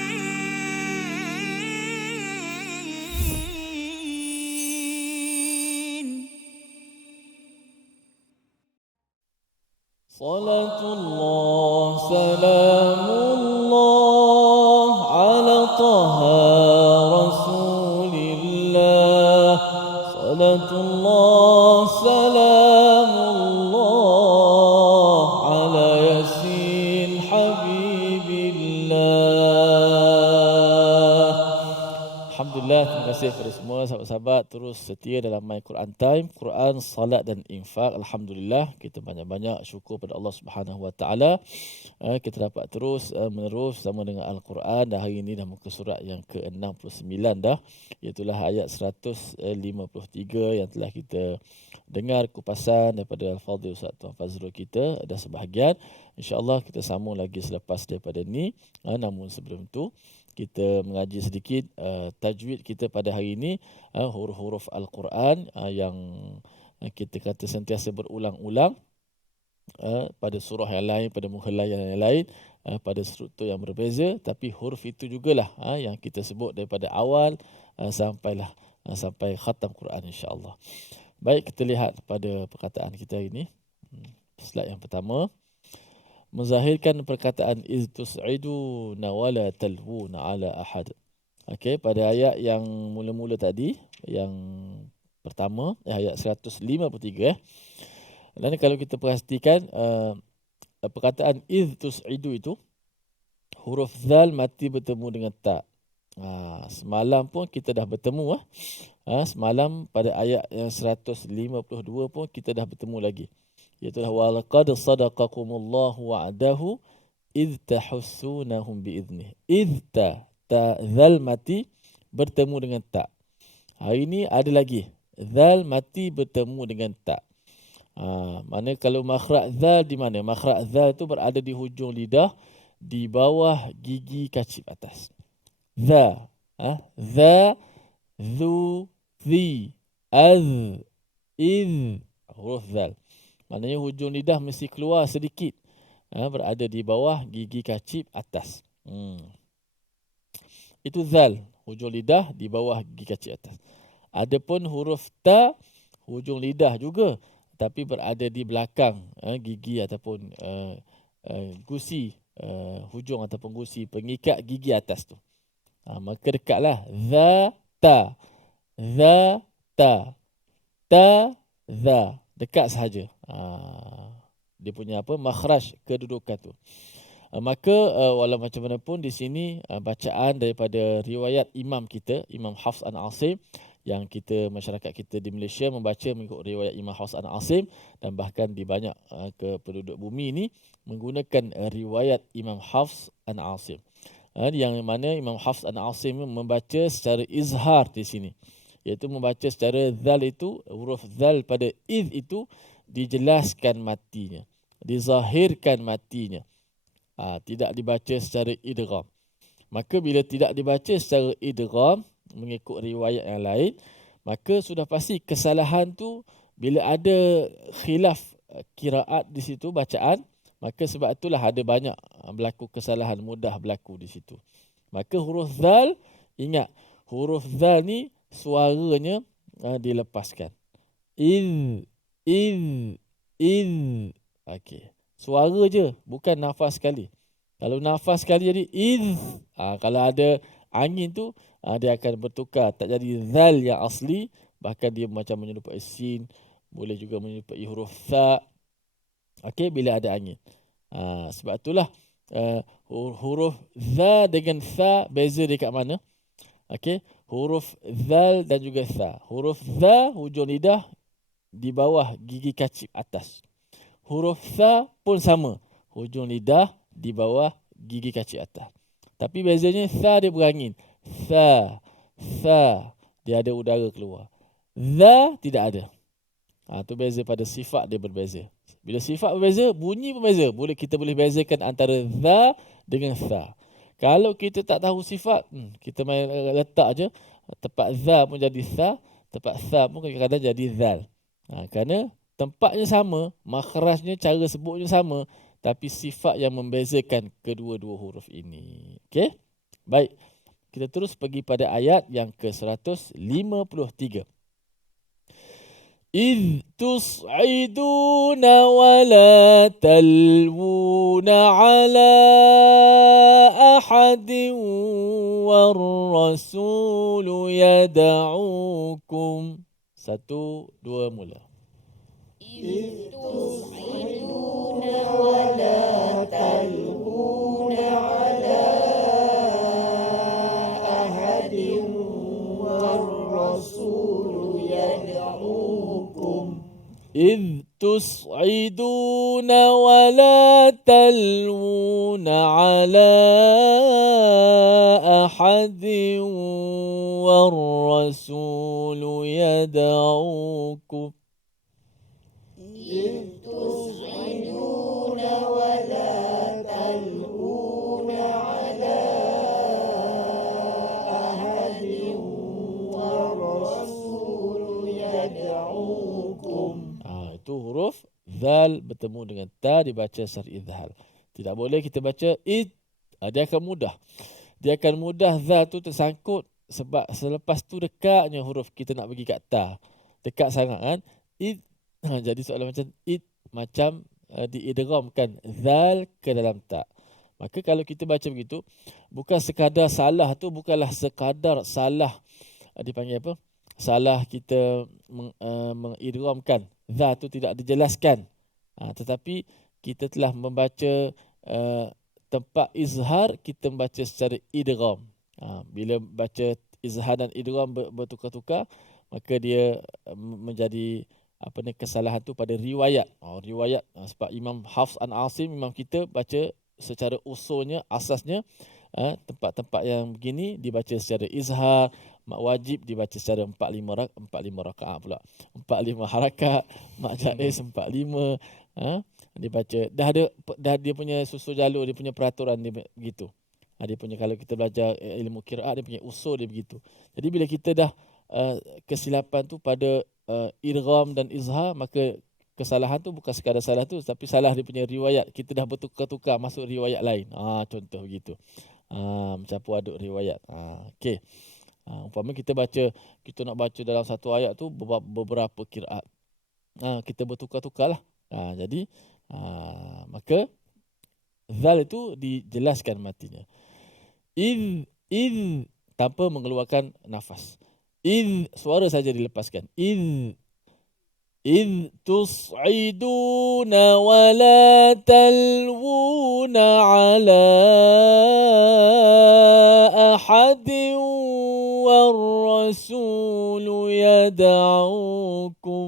صلاة الله سلام الله على طه رسول الله. صلاة الله سلام الله على ياسين حبيب الله. Alhamdulillah, terima kasih kepada semua sahabat-sahabat terus setia dalam My Quran Time, Quran, Salat dan Infak. Alhamdulillah, kita banyak-banyak syukur pada Allah Subhanahu Wa Taala. Kita dapat terus menerus sama dengan Al-Quran, dan hari ini dah muka surat yang ke-69 dah, iaitu ayat 153 yang telah kita dengar kupasan daripada Al-Fadhil Ustaz Tuan Fazrul kita. Ada sebahagian, insya-Allah kita sambung lagi selepas daripada ni. Namun sebelum tu kita mengaji sedikit tajwid kita pada hari ini, huruf-huruf Al-Quran yang kita kata sentiasa berulang-ulang pada surah yang lain, pada muhallaya yang lain, pada struktur yang berbeza, tapi huruf itu jugalah yang kita sebut daripada awal sampai khatam Quran, insya-Allah. Baik, kita lihat pada perkataan kita ini. Slide yang pertama, menzahirkan perkataan iz tus'iduna wala talwuna ala ahad. Okey, pada ayat yang mula-mula tadi, yang pertama, ayat 153. Dan kalau kita perhatikan perkataan iz tus'idu itu, huruf zal mati bertemu dengan ta. Semalam pun kita dah bertemu. Semalam pada ayat yang 152 pun kita dah bertemu lagi. Iaitu walaqad sadaqakumullahu wa'adahu idh tahussunahum biiznih. Idh ta zal mati bertemu dengan ta. Hari ini ada lagi. Zal mati bertemu dengan ta. Mana kalau makhraj zal di mana? Makhraj zal tu berada di hujung lidah di bawah gigi kacip atas. Za, za, zu, zi, az, iz, huruf zal. Maknanya hujung lidah mesti keluar sedikit, berada di bawah gigi kacip atas. Itu zal, hujung lidah di bawah gigi kacip atas. Adapun huruf ta, hujung lidah juga, tapi berada di belakang gigi ataupun gusi, hujung ataupun gusi pengikat gigi atas tu. Maka dekatlah. Za, ta. Za, ta. Ta, za. Dekat sahaja. Dia punya makhraj kedudukan tu. Maka walau macam mana pun di sini bacaan daripada riwayat imam kita, Imam Hafs an Asim, yang kita, masyarakat kita di Malaysia membaca mengikut riwayat Imam Hafs an Asim, dan bahkan di banyak penduduk bumi ini menggunakan riwayat Imam Hafs an Asim. Yang mana Imam Hafs an Asim membaca secara izhar di sini, iaitu membaca secara zal itu, huruf zal pada iz itu dijelaskan matinya, dizahirkan matinya. Tidak dibaca secara idgham. Maka bila tidak dibaca secara idgham mengikut riwayat yang lain, maka sudah pasti kesalahan tu bila ada khilaf qiraat di situ, bacaan, maka sebab itulah ada banyak berlaku kesalahan, mudah berlaku di situ. Maka huruf zal, ingat huruf zal ni suaranya dilepaskan. Il, okey. Suara je, bukan nafas sekali. Kalau nafas sekali jadi iz. Kalau ada angin tu, dia akan bertukar. Tak jadi zal yang asli. Bahkan dia macam menyerupai sin. Boleh juga menyerupai huruf tha. Okey, bila ada angin. Sebab itulah huruf za dengan tha beza dekat mana. Okey, huruf zal dan juga tha. Huruf za, hujung lidah di bawah gigi kacip atas. Huruf tha pun sama, hujung lidah di bawah gigi kacip atas. Tapi bezanya tha dia berangin. Tha, dia ada udara keluar. Za tidak ada. Itu beza pada sifat dia berbeza. Bila sifat berbeza, bunyi pun beza. Kita boleh bezakan antara za dengan tha. Kalau kita tak tahu sifat, kita main letak je, tempat za pun jadi tha, tempat tha pun kadang-kadang jadi zal. Kerana tempatnya sama, makhrajnya, cara sebutnya sama, tapi sifat yang membezakan kedua-dua huruf ini. Okey? Baik. Kita terus pergi pada ayat yang ke-153. إذ تصعدون ولا تلوون على أحد والرسول يدعوكم. 1, 2 mula. إذ تصعدون ولا تلوون على أحد والرسول يدعوكم. إذ تصعدون ولا تلوون على أحد والرسول يدعوكم. إذ تصعدون ولا تلوون على أحد والرسول يدعوكم. Itu huruf zal bertemu dengan ta dibaca secara izhar. Tidak boleh kita baca id. Dia akan mudah. Dia akan mudah zal tu tersangkut sebab selepas tu dekatnya huruf kita nak pergi kat ta. Dekat sangat kan. Id. Jadi soalan macam id, macam diidghamkan zal ke dalam ta. Maka kalau kita baca begitu, bukan sekadar salah tu, bukanlah sekadar salah dipanggil apa? Salah kita mengidghamkan. Za tu tidak dijelaskan. Tetapi kita telah membaca tempat izhar, kita membaca secara idgham. Bila baca izhar dan idgham bertukar-tukar, maka dia menjadi kesalahan tu pada riwayat. Riwayat sebab Imam Hafs an Asim, imam kita, baca secara usulnya, asasnya tempat-tempat yang begini dibaca secara izhar, mak wajib dibaca secara 45 rakaat pula. 45 harakat, mak jaiz 45. Dibaca dah dia punya susun jalur, dia punya peraturan dia begitu. Dia punya, kalau kita belajar ilmu qiraat, dia punya usul dia begitu. Jadi bila kita dah kesilapan tu pada idgham dan izhar, maka kesalahan tu bukan sekadar salah tu, tapi salah dia punya riwayat. Kita dah bertukar-tukar masuk riwayat lain. Contoh begitu. Mencampur aduk riwayat. Okey. Umpama kita nak baca dalam satu ayat tu beberapa qiraat. Kita bertukar-tukar lah. Jadi maka zal itu dijelaskan matinya. Iz tanpa mengeluarkan nafas. Iz suara saja dilepaskan. إذ تصعدون ولا تلوون على أحد والرسول يدعوكم.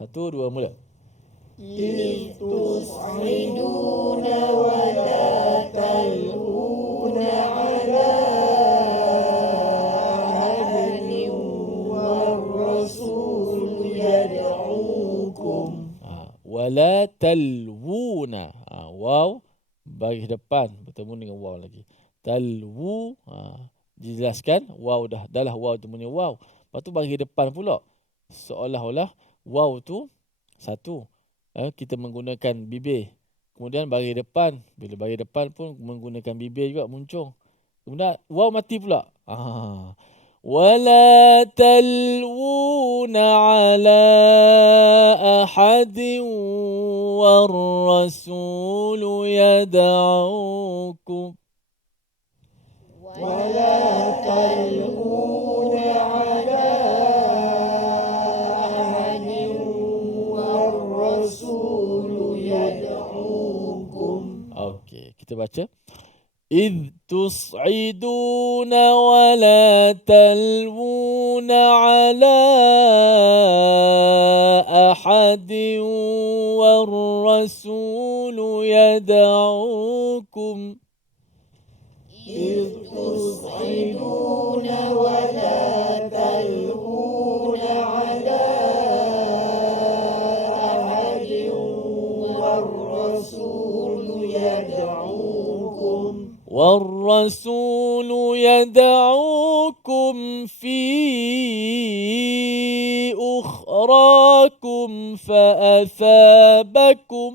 Satu, dua, mula. إذ تصعدون ولا تلوون على أحد والرسول يدعوكم. Wala talwuna. Waw bagi depan bertemu dengan waw lagi. Talwu dijelaskan waw dahlah waw tu punya waw. Lepas tu bagi depan pula. Seolah-olah waw tu satu. Kita menggunakan bibir. Kemudian bagi depan, bila bagi depan pun menggunakan bibir juga muncung. Kemudian waw mati pula. ولا تلوون على أحد والرسول يدعوكم. ولا تلوون على أحد والرسول يدعوكم. Okey, kita baca. إذ تصعدون ولا تلوون على أحد والرسول يدعوكم. إذ تصعدون ولا تلوون على أحد والرسول يدعوكم. والرسول يدعوكم في أخراكم فأثابكم.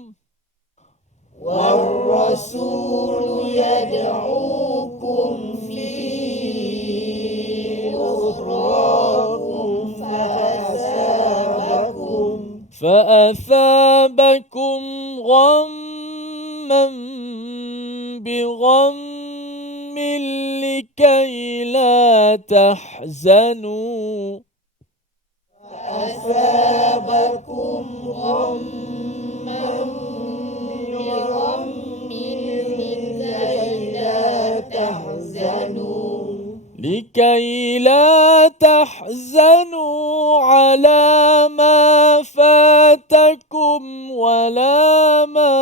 والرسول يدعوكم في أخراكم فأثابكم غما بغم لكي لا تحزنوا. فأثابكم غما بغم لكي لا تحزنوا على ما فاتكم ولا ما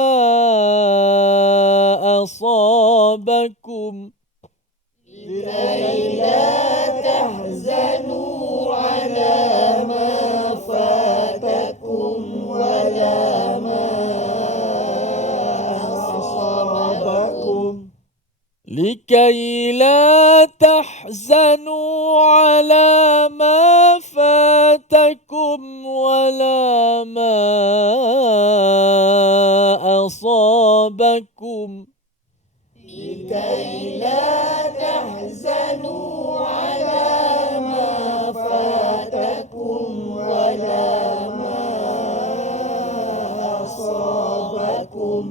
أصابكم. لكي لا تحزنوا على ما فاتكم ولا ما أصابكم. لكي لا تحزنوا على ما فاتكم ولا ما أصابكم. لكي لا تحزنوا على ما فاتكم ولا ما أصابكم.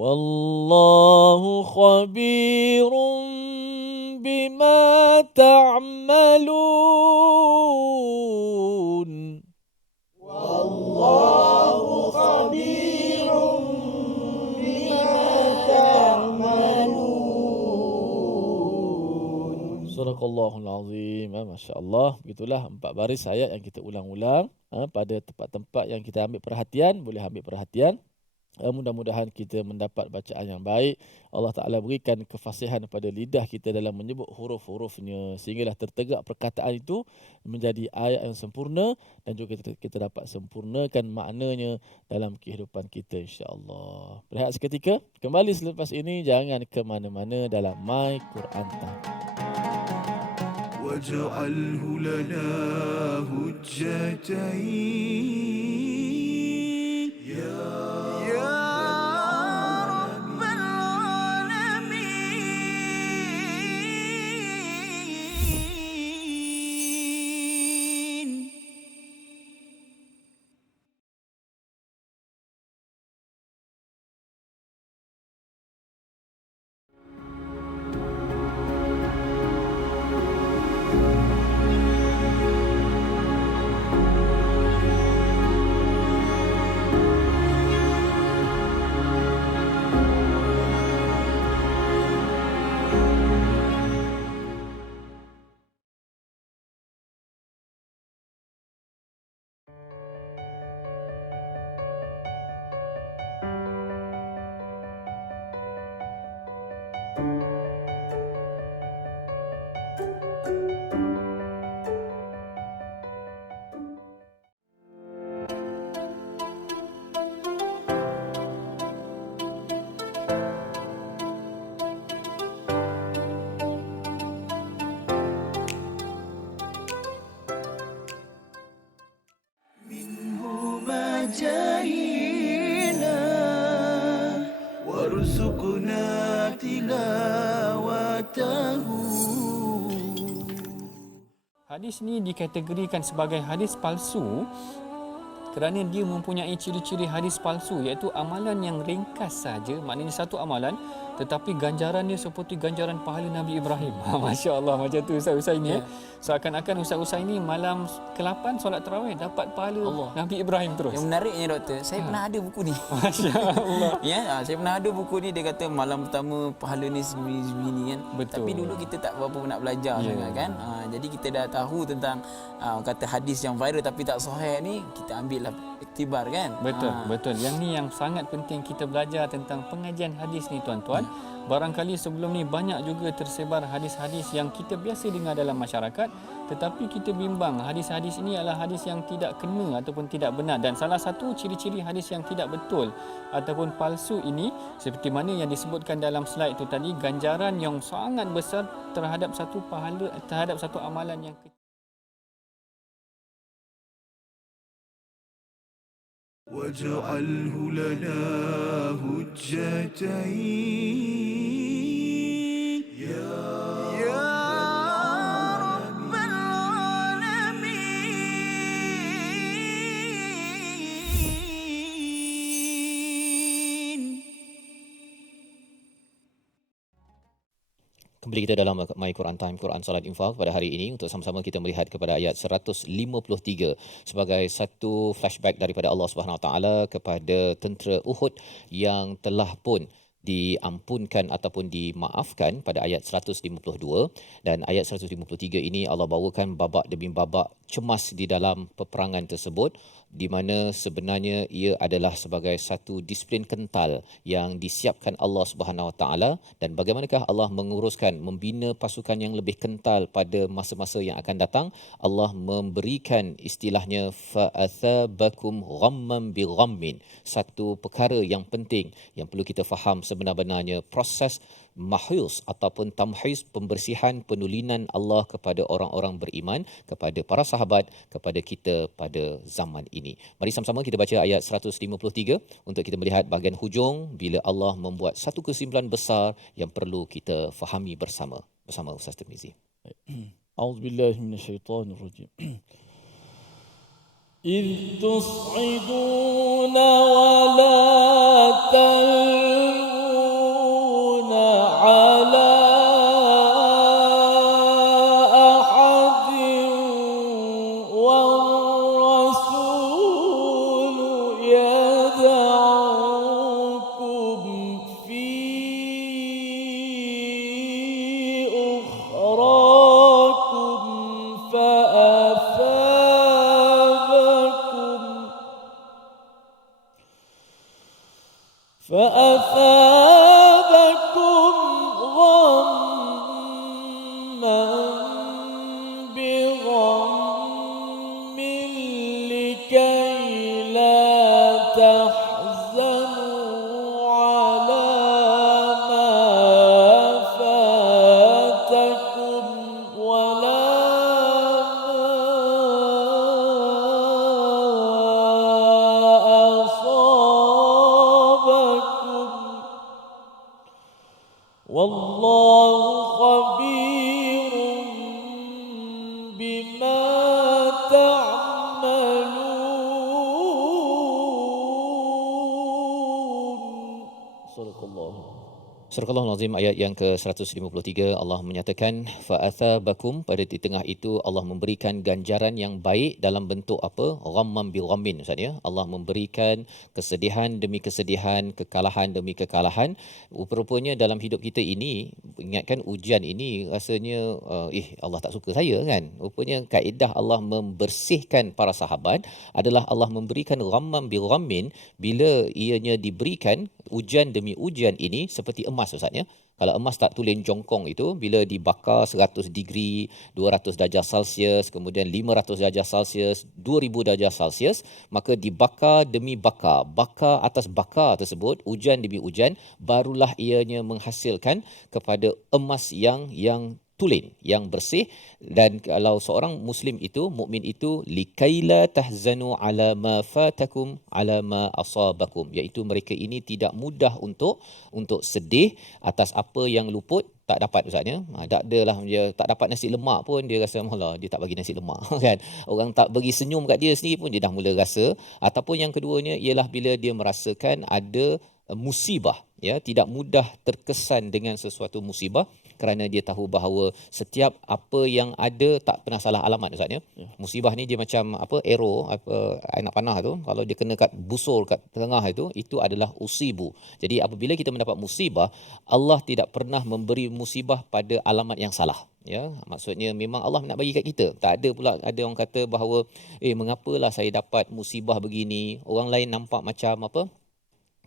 والله خبير بما تعملون. والله خبير بما تعملون. Sadaqallahul Azim. Masya-Allah. Begitulah 4 baris ayat yang kita ulang-ulang pada tempat-tempat yang kita ambil perhatian, boleh ambil perhatian. Mudah-mudahan kita mendapat bacaan yang baik. Allah Ta'ala berikan kefasihan pada lidah kita dalam menyebut huruf-hurufnya, sehinggalah tertegak perkataan itu menjadi ayat yang sempurna, dan juga kita dapat sempurnakan maknanya dalam kehidupan kita, insya-Allah. Berehat seketika, kembali selepas ini, jangan ke mana-mana dalam My Quran Time. واجعله لنا هجتين يا رب العالمين. جاهنا وارزقنا تلاوته. Hadis ni dikategorikan sebagai hadis palsu kerana dia mempunyai ciri-ciri hadis palsu, iaitu amalan yang ringkas saja, maknanya satu amalan tetapi ganjarannya seperti ganjaran pahala Nabi Ibrahim. Masya Allah, macam tu Ustaz Usai ni. Seakan-akan Ustaz Usai ni malam ke-8 solat tarawih dapat pahala Nabi Ibrahim terus. Yang menariknya doktor, saya pernah ada buku ni. Masya Allah. Saya pernah ada buku ni, dia kata malam pertama pahala ni sebegini kan. Betul. Tapi dulu kita tak berapa nak belajar sangat kan. Jadi kita dah tahu tentang kata hadis yang viral tapi tak sahih ni, kita ambil lah iktibar kan. Betul. Yang ni yang sangat penting kita belajar tentang pengajian hadis ni tuan-tuan. Barangkali sebelum ni banyak juga tersebar hadis-hadis yang kita biasa dengar dalam masyarakat, tetapi kita bimbang hadis-hadis ini adalah hadis yang tidak kena ataupun tidak benar. Dan salah satu ciri-ciri hadis yang tidak betul ataupun palsu ini, seperti mana yang disebutkan dalam slide itu tadi, ganjaran yang sangat besar terhadap satu pahala, terhadap satu amalan yang kecil. واجعله لنا هجتين يا رب العالمين. Kembali kita dalam My Quran Time, Quran Salat Infak pada hari ini untuk sama-sama kita melihat kepada ayat 153 sebagai satu flashback daripada Allah Subhanahu Wa Taala kepada tentera Uhud yang telah pun diampunkan ataupun dimaafkan pada ayat 152, dan ayat 153 ini Allah bawakan babak demi babak cemas di dalam peperangan tersebut, di mana sebenarnya ia adalah sebagai satu disiplin kental yang disiapkan Allah Subhanahu Wa Taala, dan bagaimanakah Allah menguruskan membina pasukan yang lebih kental pada masa-masa yang akan datang. Allah memberikan istilahnya fa'athabakum ghamman bi ghammin, satu perkara yang penting yang perlu kita faham sebenar-benarnya, proses mahus ataupun tamhis, pembersihan, penulinan Allah kepada orang-orang beriman, kepada para sahabat, kepada kita pada zaman ini. Mari sama-sama kita baca ayat 153 untuk kita melihat bahagian hujung bila Allah membuat satu kesimpulan besar yang perlu kita fahami bersama Ustaz Tirmizi. A'udzubillahi minasyaitonirrajim. إذ تصعدون ولا تلوون على أحد والرسول يدعوكم في أخراكم فأثابكم فأثابكم غما بغم لكي لا تحزنوا على ما فاتكم ولا ما أصابكم والله خبير بما تعملون صدق الله. Surah Al-Azim ayat yang ke-153 Allah menyatakan fa'athabakum, pada di tengah itu Allah memberikan ganjaran yang baik dalam bentuk apa? Ghamman bil ghammin, Ustaz ya. Allah memberikan kesedihan demi kesedihan, kekalahan demi kekalahan. Rupanya dalam hidup kita ini, ingatkan ujian ini rasanya Allah tak suka saya kan. Rupanya kaedah Allah membersihkan para sahabat adalah Allah memberikan ghamman bil ghammin bila ianya diberikan ujian demi ujian ini seperti emas, Ustaz ya. Kalau emas tak tulen jongkong itu, bila dibakar 100 degree, 200 darjah Celsius, kemudian 500 darjah Celsius, 2000 darjah Celsius, maka dibakar demi bakar, bakar atas bakar tersebut, ujian demi ujian, barulah ianya menghasilkan kepada emas yang tulen, yang bersih. Dan kalau seorang muslim itu, mukmin itu, likaila tahzanu ala ma fatakum ala ma asabakum, iaitu mereka ini tidak mudah untuk sedih atas apa yang luput tak dapat, Ustaz ya. Tak adalah dia tak dapat nasi lemak pun dia rasa malah dia tak bagi nasi lemak kan. Orang tak bagi senyum kat dia sendiri pun dia dah mula rasa. Ataupun yang keduanya ialah bila dia merasakan ada musibah, ya, tidak mudah terkesan dengan sesuatu musibah kerana dia tahu bahawa setiap apa yang ada tak pernah salah alamat, Ustaz ya. Musibah ni dia macam arrow, anak panah tu, kalau dia kena kat busur kat tengah itu adalah usibu. Jadi apabila kita mendapat musibah, Allah tidak pernah memberi musibah pada alamat yang salah. Ya, maksudnya memang Allah nak bagi kat kita. Tak ada pula ada orang kata bahawa mengapalah saya dapat musibah begini, orang lain nampak macam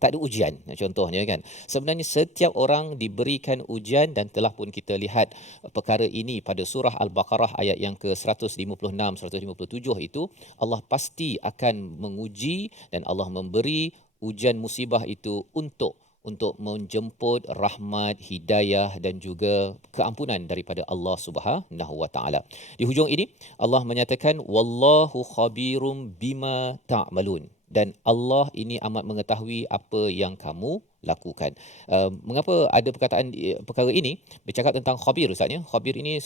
tak ada ujian, contohnya kan. Sebenarnya setiap orang diberikan ujian, dan telah pun kita lihat perkara ini pada surah Al-Baqarah ayat yang ke-156, 157 itu, Allah pasti akan menguji dan Allah memberi ujian musibah itu untuk menjemput rahmat, hidayah dan juga keampunan daripada Allah Subhanahu wa taala. Di hujung ini Allah menyatakan wallahu khabirum bima ta'malun, dan Allah ini amat mengetahui apa yang kamu lakukan. Mengapa ada perkataan perkara ini bercakap tentang khabir, Ustaz ya? Khabir ini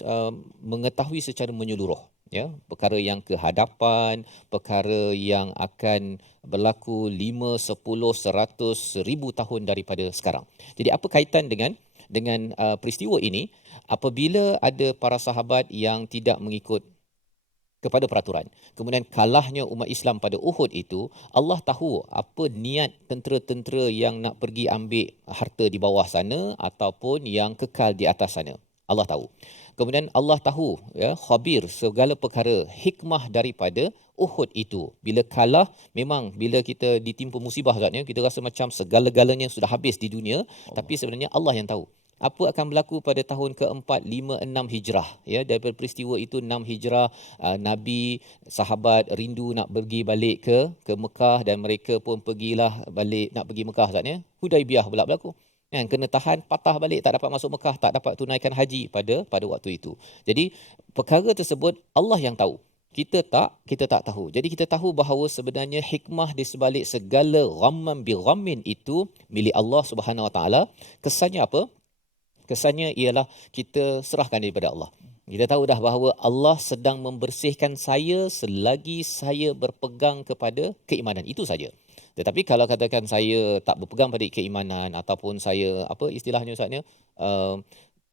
mengetahui secara menyeluruh, ya, perkara yang ke hadapan, perkara yang akan berlaku 5, 10, 100, 1000 tahun daripada sekarang. Jadi apa kaitan dengan peristiwa ini? Apabila ada para sahabat yang tidak mengikut kepada peraturan, kemudian kalahnya umat Islam pada Uhud itu, Allah tahu apa niat tentera-tentera yang nak pergi ambil harta di bawah sana ataupun yang kekal di atas sana. Allah tahu. Kemudian Allah tahu, ya, khabir segala perkara, hikmah daripada Uhud itu. Bila kalah, memang bila kita ditimpa musibah, kita rasa macam segala-galanya sudah habis di dunia, tapi sebenarnya Allah yang tahu apa akan berlaku pada tahun ke-4, 5, 6 Hijrah. Ya, daripada peristiwa itu 6 Hijrah, Nabi, sahabat rindu nak pergi balik ke Mekah, dan mereka pun pergilah balik nak pergi Mekah, Ustaz ya. Hudaibiyah pula berlaku. Yang kena tahan, patah balik, tak dapat masuk Mekah, tak dapat tunaikan haji pada waktu itu. Jadi perkara tersebut Allah yang tahu. Kita tak tahu. Jadi kita tahu bahawa sebenarnya hikmah di sebalik segala ghamman bi ghammin itu milik Allah Subhanahu Wa Taala. Kesannya apa? Kesannya ialah kita serahkan daripada Allah. Kita tahu dah bahawa Allah sedang membersihkan saya selagi saya berpegang kepada keimanan. Itu saja. Tetapi kalau katakan saya tak berpegang pada keimanan, ataupun saya, istilahnya Ustaznya,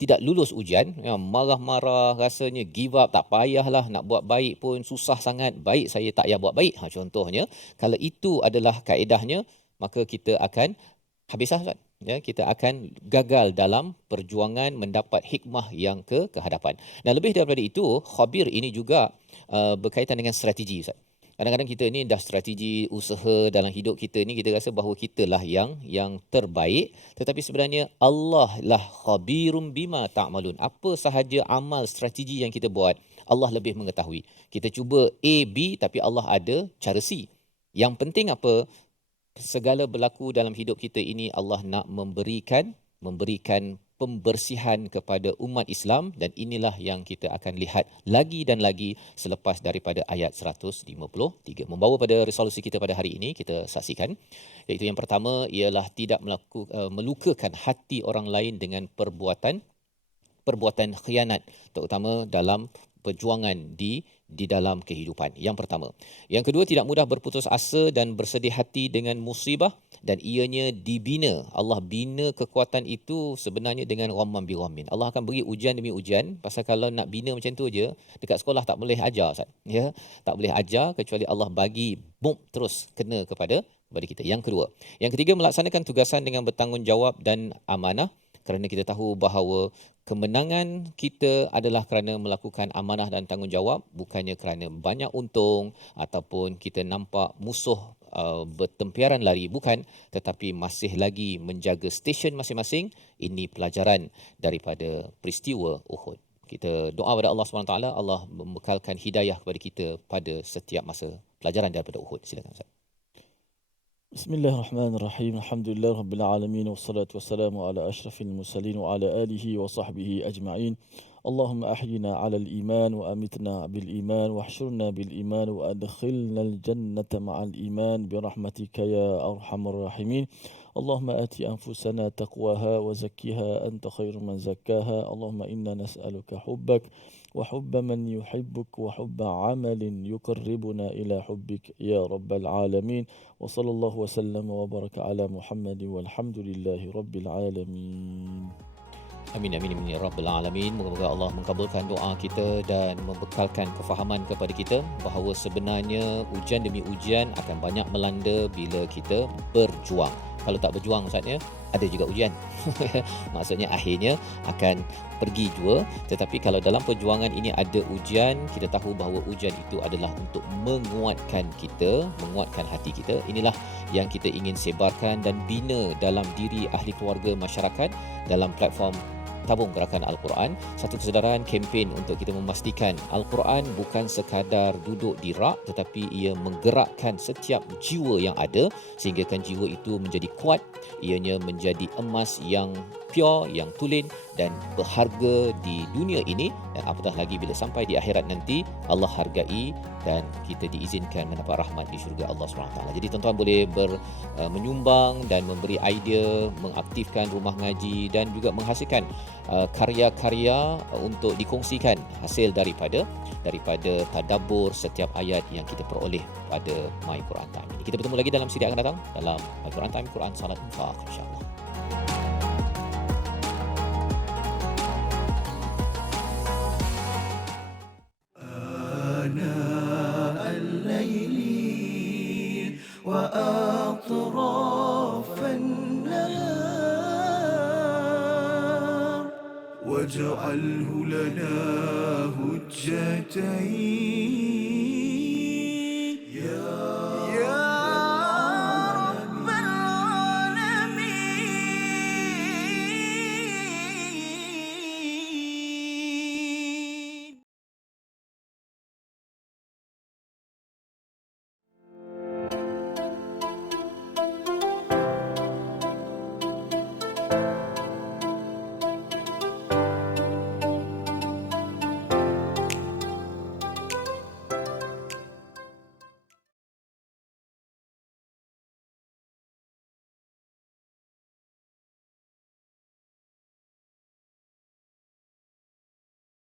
tidak lulus ujian, marah-marah, rasanya give up, tak payahlah, nak buat baik pun susah sangat, baik saya tak payah buat baik. Contohnya, kalau itu adalah kaedahnya, maka kita akan habis Ustaz. Ya, kita akan gagal dalam perjuangan mendapat hikmah yang ke hadapan. Dan lebih daripada itu, khabir ini juga berkaitan dengan strategi, Ustaz. Kadang-kadang kita ni dah strategi usaha dalam hidup kita ni, kita rasa bahawa kitalah yang terbaik, tetapi sebenarnya Allah lah khabirum bima ta'malun. Apa sahaja amal strategi yang kita buat, Allah lebih mengetahui. Kita cuba A, B, tapi Allah ada cara C. Yang penting apa? Segala berlaku dalam hidup kita ini, Allah nak memberikan pembersihan kepada umat Islam, dan inilah yang kita akan lihat lagi dan lagi selepas daripada ayat 153. Membawa pada resolusi kita pada hari ini, kita saksikan, iaitu yang pertama ialah tidak melukakan hati orang lain dengan perbuatan khianat, terutama dalam perjuangan di dalam kehidupan. Yang pertama. Yang kedua, tidak mudah berputus asa dan bersedih hati dengan musibah, dan ianya dibina. Allah bina kekuatan itu sebenarnya dengan ghamman bi ghammin. Allah akan beri ujian demi ujian. Pasal kalau nak bina macam tu je, dekat sekolah tak boleh ajar, Ustaz. Ya, tak boleh ajar kecuali Allah bagi terus kena kepada kita. Yang kedua. Yang ketiga, melaksanakan tugasan dengan bertanggungjawab dan amanah, kerana kita tahu bahawa kemenangan kita adalah kerana melakukan amanah dan tanggungjawab, bukannya kerana banyak untung ataupun kita nampak musuh bertempiaran lari, bukan, tetapi masih lagi menjaga stesen masing-masing. Ini pelajaran daripada peristiwa Uhud. Kita doa kepada Allah SWT, Allah membekalkan hidayah kepada kita pada setiap masa. Pelajaran daripada Uhud. Silakan Ustaz. Bismillahirrahmanirrahim. Alhamdulillah Rabbil Alamin. Wassalatu wassalamu ala ashrafil mursalin wa ala alihi wa sahbihi ajma'in. Allahumma ahyina ala al-iman wa amitna bil iman wa ahsyurna bil iman wa adkhilna al-jannata ma'al iman birahmatika ya arhamar rahimin. Allahumma ati anfusana taqwaha wa zakkiha anta khairu man zakkaha. Allahumma inna nas'aluka hubbak وحب من يحبك وحب عمل يقربنا إلى حبك يا رب العالمين وصلى الله وسلم وبارك على محمد والحمد لله رب العالمين. Amin amin amin ya rabbal alamin. Moga-moga Allah mengabulkan doa kita dan membekalkan kefahaman kepada kita bahawa sebenarnya ujian demi ujian akan banyak melanda bila kita berjuang. Kalau tak berjuang maksudnya ada juga ujian. Maksudnya akhirnya akan pergi jua. Tetapi kalau dalam perjuangan ini ada ujian, kita tahu bahawa ujian itu adalah untuk menguatkan kita, menguatkan hati kita. Inilah yang kita ingin sebarkan dan bina dalam diri ahli keluarga masyarakat dalam platform Tabung Gerakan Al-Quran. Satu kesedaran kempen untuk kita memastikan Al-Quran bukan sekadar duduk di rak, tetapi ia menggerakkan setiap jiwa yang ada sehinggakan jiwa itu menjadi kuat, ianya menjadi emas yang pure, yang tulen dan berharga di dunia ini, dan apatah lagi bila sampai di akhirat nanti Allah hargai dan kita diizinkan mendapat rahmat di syurga Allah SWT. Jadi tuan-tuan boleh menyumbang dan memberi idea, mengaktifkan rumah ngaji dan juga menghasilkan karya-karya untuk dikongsikan hasil daripada tadabbur setiap ayat yang kita peroleh pada My Quran Time ini. Kita bertemu lagi dalam siri akan datang dalam My Quran Time, Quran Salat Infaq, insya-Allah. وأطراف النهار واجعله لنا هجتين